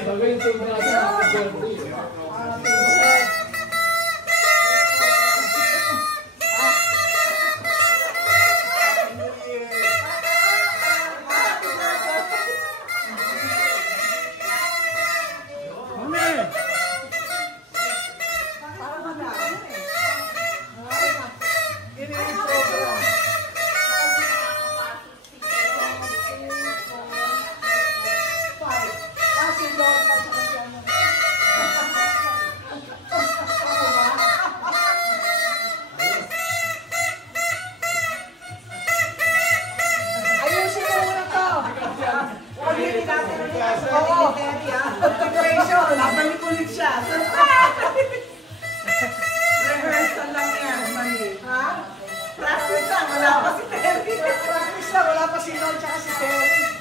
Bagay ito natin ako birthday. Babalik ulit siya. Rehearsal lang yan, mali. Ha? Practice lang, wala pa si Terry. Practice lang, wala pa si Noel tsaka si Terry.